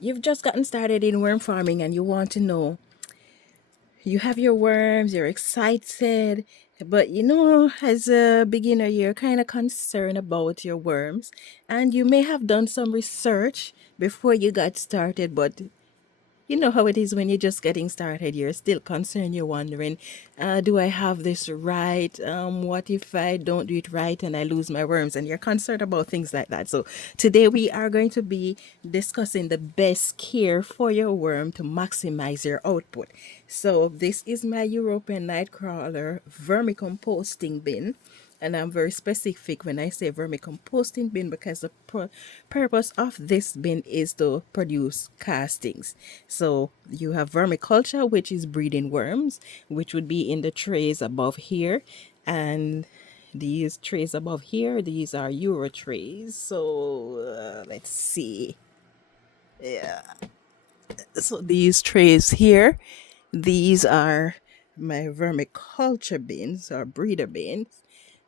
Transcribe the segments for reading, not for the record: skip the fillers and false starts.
You've just gotten started in worm farming and you want to know, you have your worms, you're excited, but as a beginner, you're kind of concerned about your worms, and you may have done some research before you got started, but you know how it is when you're just getting started. You're still concerned. You're wondering, do I have this right? What if I don't do it right and I lose my worms? And you're concerned about things like that. So today we are going to be discussing the best care for your worm to maximize your output. So this is my European nightcrawler vermicomposting bin. And I'm very specific when I say vermicomposting bin because the purpose of this bin is to produce castings. So you have vermiculture, which is breeding worms, which would be in the trays above here. And these trays above here, these are Euro trays. So let's see. Yeah. So these trays here, these are my vermiculture bins or breeder bins,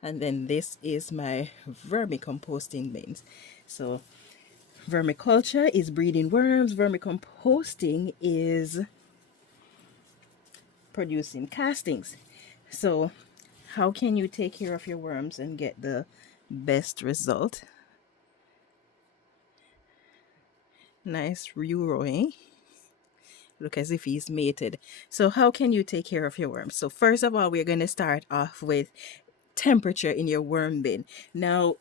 and then this is my vermicomposting bins. So vermiculture is breeding worms, vermicomposting is producing castings. So how can you take care of your worms and get the best result? Nice Euro, eh? Look as if he's mated. So how can you take care of your worms? So first of all, we're going to start off with temperature in your worm bin. Now,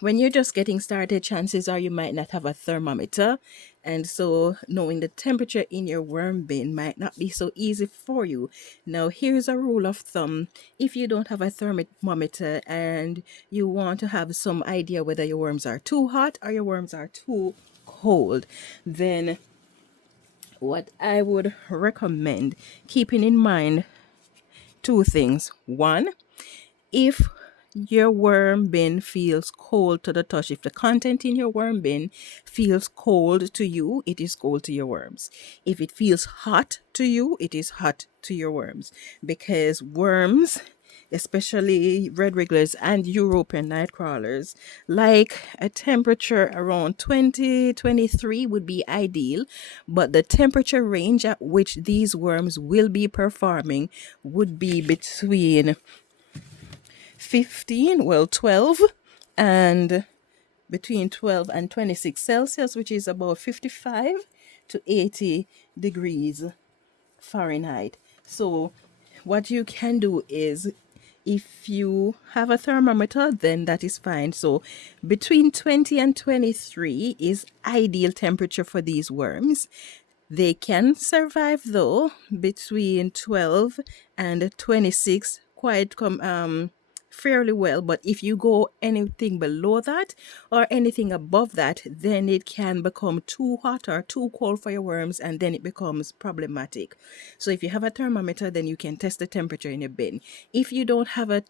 when you're just getting started, chances are you might not have a thermometer. And so knowing the temperature in your worm bin might not be so easy for you. Now, here's a rule of thumb. If you don't have a thermometer and you want to have some idea whether your worms are too hot or your worms are too cold, then what I would recommend keeping in mind two things. One, if your worm bin feels cold to the touch, if the content in your worm bin feels cold to you, it is cold to your worms. If it feels hot to you, it is hot to your worms. Because worms, especially red wrigglers and European night crawlers, like a temperature around 20-23 would be ideal, but the temperature range at which these worms will be performing would be between 12 and between 12 and 26 Celsius, which is about 55 to 80 degrees Fahrenheit. So what you can do is, if you have a thermometer, then that is fine. So between 20 and 23 is ideal temperature for these worms. They can survive though between 12 and 26 fairly well, but if you go anything below that or anything above that, then it can become too hot or too cold for your worms, and then it becomes problematic. So if you have a thermometer, then you can test the temperature in your bin. If you don't have a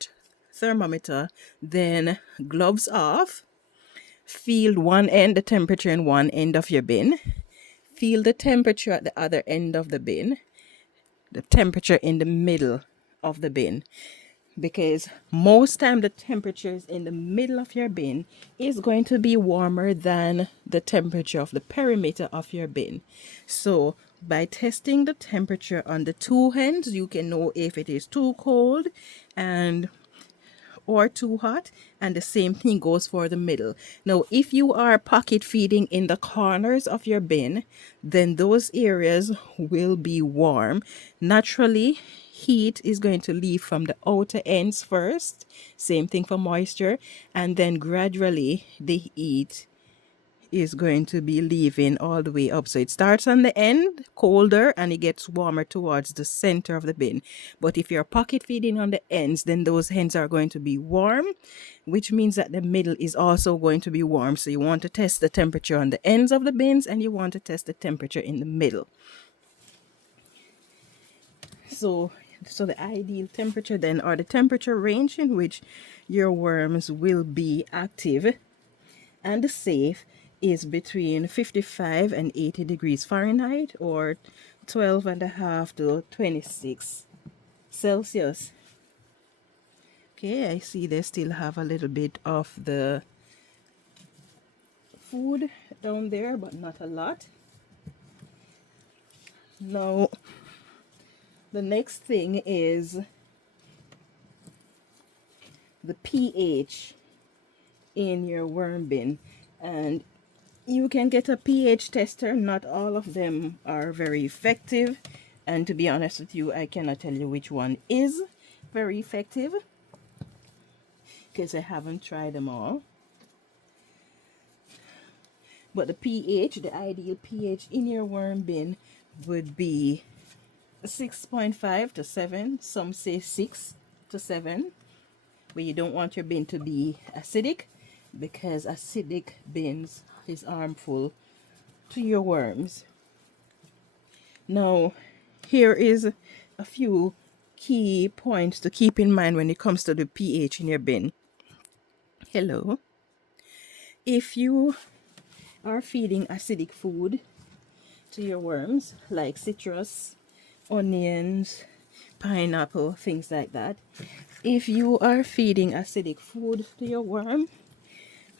thermometer, then gloves off, feel the temperature in one end of your bin, feel the temperature at the other end of the bin, the temperature in the middle of the bin, because most time the temperatures in the middle of your bin is going to be warmer than the temperature of the perimeter of your bin. So by testing the temperature on the two ends, you can know if it is too cold and or too hot, and the same thing goes for the middle. Now if you are pocket feeding in the corners of your bin, then those areas will be warm. Naturally, heat is going to leave from the outer ends first, same thing for moisture, and then gradually the heat is going to be leaving all the way up. So it starts on the end colder and it gets warmer towards the center of the bin. But if you're pocket feeding on the ends, then those ends are going to be warm, which means that the middle is also going to be warm. So you want to test the temperature on the ends of the bins and you want to test the temperature in the middle. So the ideal temperature then, or the temperature range in which your worms will be active and safe, is between 55 and 80 degrees Fahrenheit, or 12 and a half to 26 Celsius. Okay, I see they still have a little bit of the food down there, but not a lot. Now, the next thing is the pH in your worm bin. And you can get a pH tester. Not all of them are very effective. And to be honest with you, I cannot tell you which one is very effective because I haven't tried them all. But the pH, the ideal pH in your worm bin would be 6.5 to 7. Some say 6 to 7. But you don't want your bin to be acidic, because acidic bins is harmful to your worms. Now, here is a few key points to keep in mind when it comes to the pH in your bin. Hello. If you are feeding acidic food to your worms, like citrus, onions, pineapple, things like that, if you are feeding acidic food to your worm,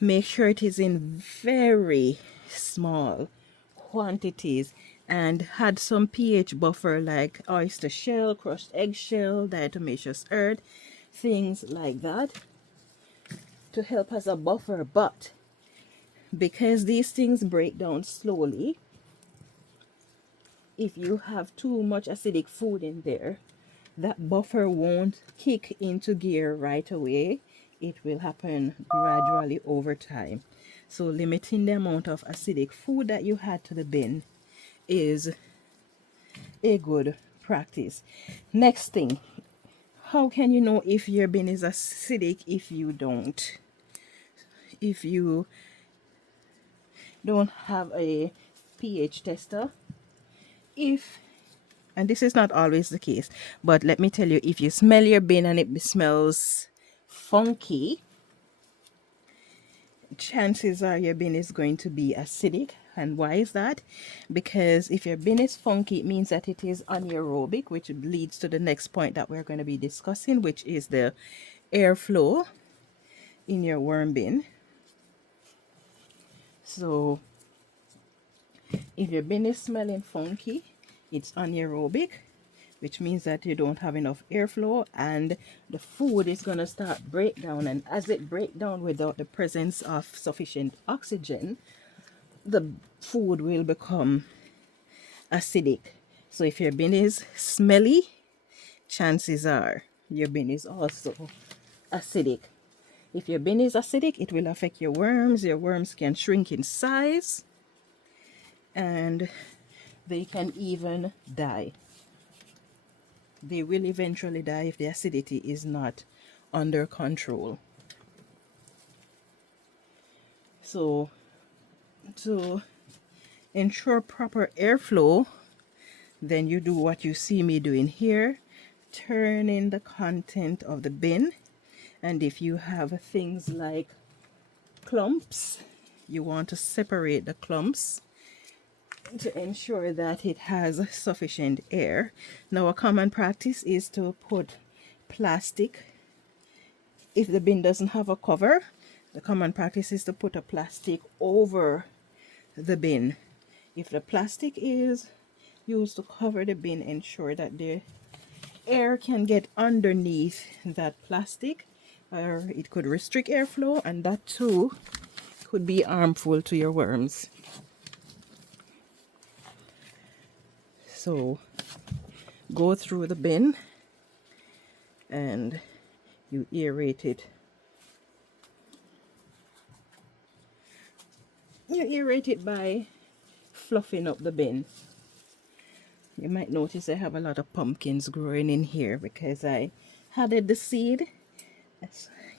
make sure it is in very small quantities, and add some pH buffer like oyster shell, crushed eggshell, diatomaceous earth, things like that to help as a buffer. But because these things break down slowly, if you have too much acidic food in there, that buffer won't kick into gear right away. It will happen gradually over time. So limiting the amount of acidic food that you add to the bin is a good practice. Next thing, how can you know if your bin is acidic if you don't have a pH tester? And this is not always the case, but let me tell you, if you smell your bin and it smells funky, chances are your bin is going to be acidic. And why is that? Because if your bin is funky, it means that it is anaerobic, which leads to the next point that we're going to be discussing, which is the airflow in your worm bin. So if your bin is smelling funky, it's anaerobic, which means that you don't have enough airflow, and the food is going to start breakdown. And as it breaks down without the presence of sufficient oxygen, the food will become acidic. So if your bin is smelly, chances are your bin is also acidic. If your bin is acidic, it will affect your worms. Your worms can shrink in size, and they can even die. They will eventually die if the acidity is not under control. So to ensure proper airflow, then you do what you see me doing here. Turn in the content of the bin, and if you have things like clumps, you want to separate the clumps to ensure that it has sufficient air. Now, a common practice is to put plastic. If the bin doesn't have a cover, the common practice is to put a plastic over the bin. If the plastic is used to cover the bin, ensure that the air can get underneath that plastic, or it could restrict airflow, and that too could be harmful to your worms. So go through the bin and you aerate it. You aerate it by fluffing up the bin. You might notice I have a lot of pumpkins growing in here because I added the seed,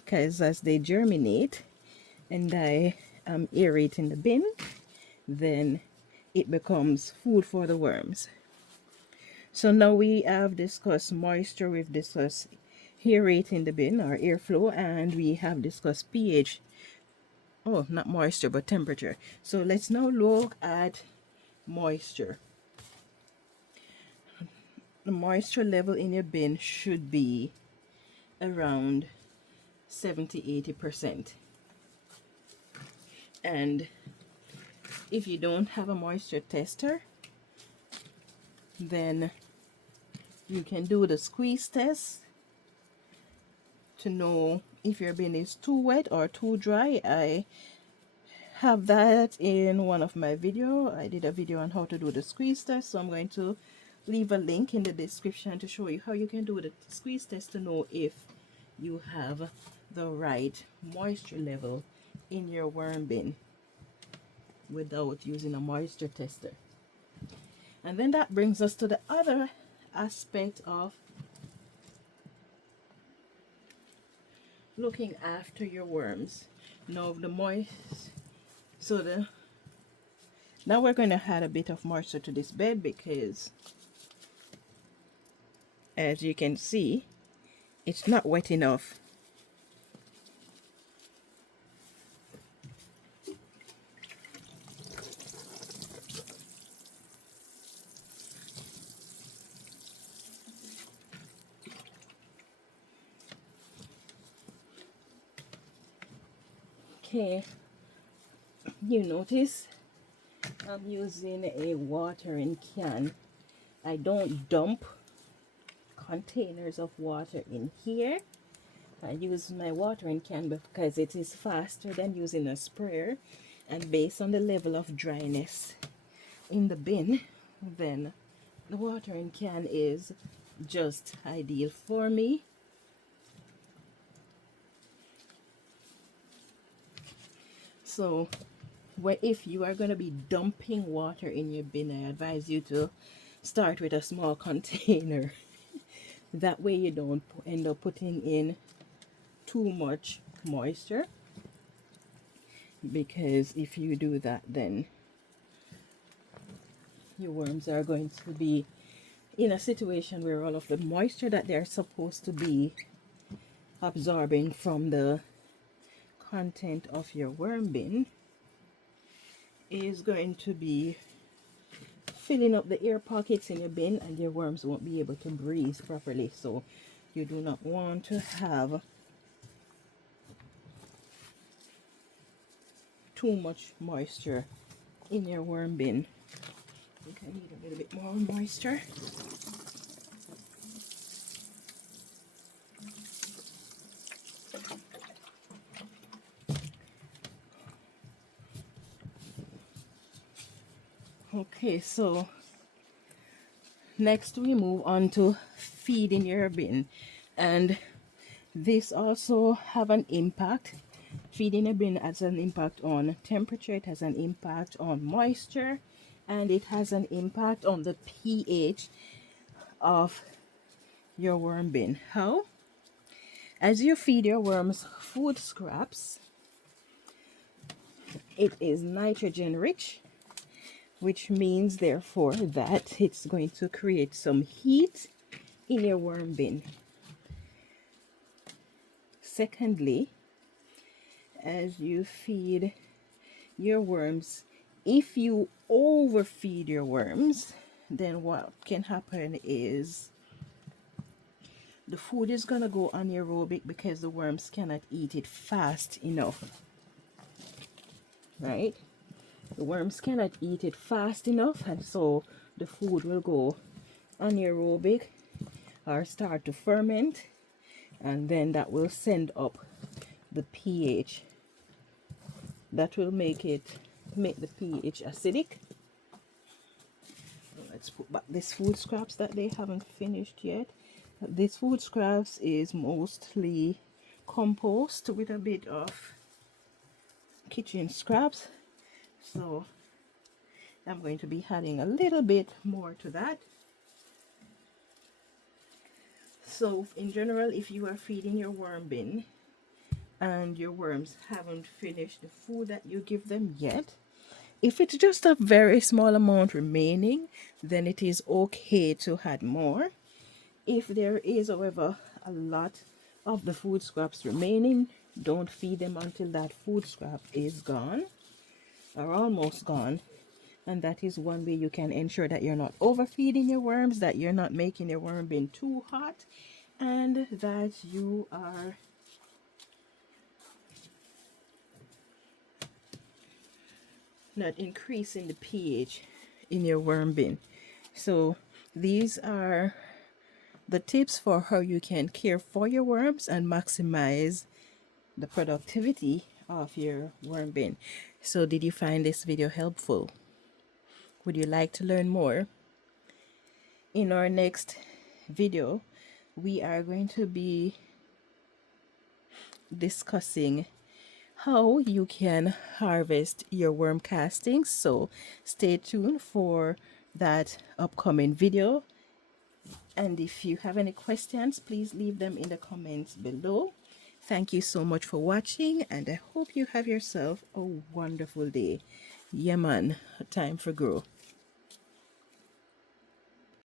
because as they germinate and I am aerating the bin, then it becomes food for the worms. So now we have discussed moisture, we've discussed aerating the bin or airflow, and we have discussed pH. Oh, not moisture, but temperature. So let's now look at moisture. The moisture level in your bin should be around 70-80%. And If you don't have a moisture tester, then you can do the squeeze test to know if your bin is too wet or too dry. I have that in one of my video. I did a video on how to do the squeeze test, so I'm going to leave a link in the description to show you how you can do the squeeze test to know if you have the right moisture level in your worm bin without using a moisture tester. And then that brings us to the other aspect of looking after your worms. Now now we're going to add a bit of moisture to this bed, because as you can see, it's not wet enough. Okay, you notice I'm using a watering can. I don't dump containers of water in here. I use my watering can because it is faster than using a sprayer, and based on the level of dryness in the bin, then the watering can is just ideal for me. So if you are going to be dumping water in your bin, I advise you to start with a small container. That way you don't end up putting in too much moisture, because if you do that, then your worms are going to be in a situation where all of the moisture that they're supposed to be absorbing from the content of your worm bin is going to be filling up the air pockets in your bin, and your worms won't be able to breathe properly. So you do not want to have too much moisture in your worm bin. I think I need a little bit more moisture. Okay, so next we move on to feeding your bin, and this also have an impact. Feeding a bin has an impact on temperature, it has an impact on moisture, and it has an impact on the pH of your worm bin. How? As you feed your worms food scraps, it is nitrogen rich, which means therefore that it's going to create some heat in your worm bin. Secondly, as you feed your worms, if you overfeed your worms, then what can happen is the food is going to go anaerobic because the worms cannot eat it fast enough, right? The worms cannot eat it fast enough, and so the food will go anaerobic or start to ferment, and then that will send up the pH. That will make the pH acidic. Let's put back these food scraps that they haven't finished yet. This food scraps is mostly compost with a bit of kitchen scraps, so I'm going to be adding a little bit more to that. So in general, if you are feeding your worm bin and your worms haven't finished the food that you give them yet, if it's just a very small amount remaining, then it is okay to add more. If there is, however, a lot of the food scraps remaining, don't feed them until that food scrap is gone or almost gone. And that is one way you can ensure that you're not overfeeding your worms, that you're not making your worm bin too hot, and that you are not increasing the pH in your worm bin. So these are the tips for how you can care for your worms and maximize the productivity of your worm bin. So did you find this video helpful? Would you like to learn more? In our next video, we are going to be discussing how you can harvest your worm castings. So stay tuned for that upcoming video. And if you have any questions, please leave them in the comments below. Thank you so much for watching, and I hope you have yourself a wonderful day. Yeah, man, time for grow.